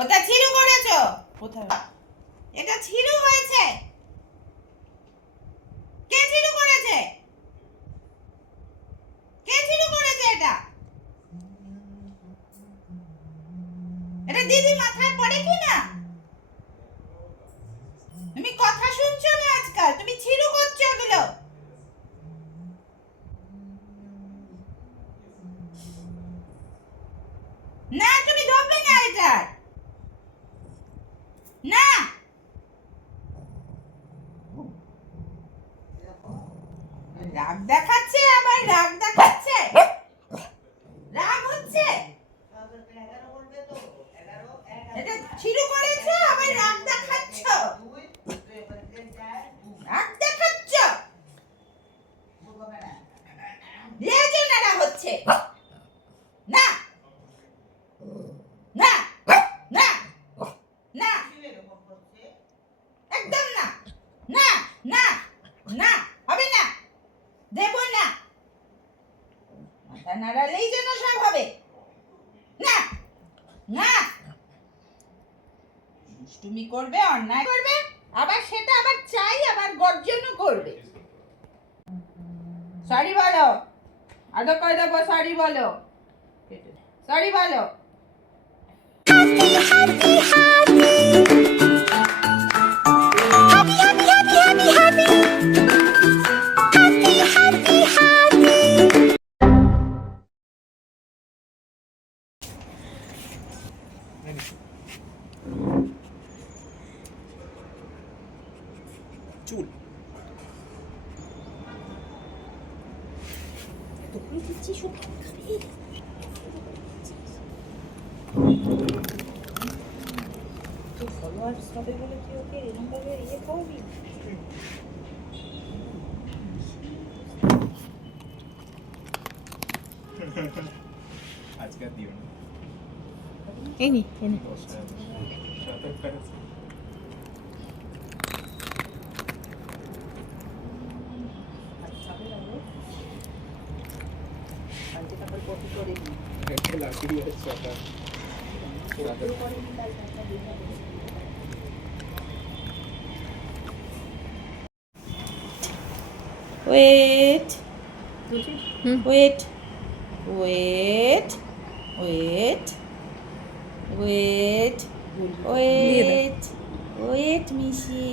ওটা ছিড়ু করেছো কোথায়? এটা ছিড়ু হয়েছে। কে ছিড়ু করেছে? কে ছিড়ু করেছে এটা? এটা দিদি মাথায় পড়ে কি না? তুমি কথা শুনছো না আজকাল, তুমি ছিড়ু করছো এগুলো। না তুমি ধরবে না এটা। না রাগ দেখাচ্ছে, আবার রাগ দেখাচ্ছে। রাগ হচ্ছে। এটা ছিড়ু করেছো, আবার রাগ দেখাচ্ছ। রাগ দেখাচ্ছ। লেজনারা হচ্ছে। না না না না একদম না। না না না হবে না, দেব না। মাথা নাড়ালেই যেন সব হবে। না না দুষ্টুমি করবে, অন্যায় করবে, আবার সেটা আবার চাই, আবার গর্জনও করবে। সরি বলো, আদর করে দেবো। সরি বলো, সরি বলো। চুল ফলোয়ার্স হবে বলে তুই ওকে এরকম ভাবে ইয়ে খাওয়াবি? আজকে আর দিও না। এই নি এনে তারপর কপি করে দিই। একটা লাকড়ি আছে ওটা। Wait wait wait wait wait wait wait মিশি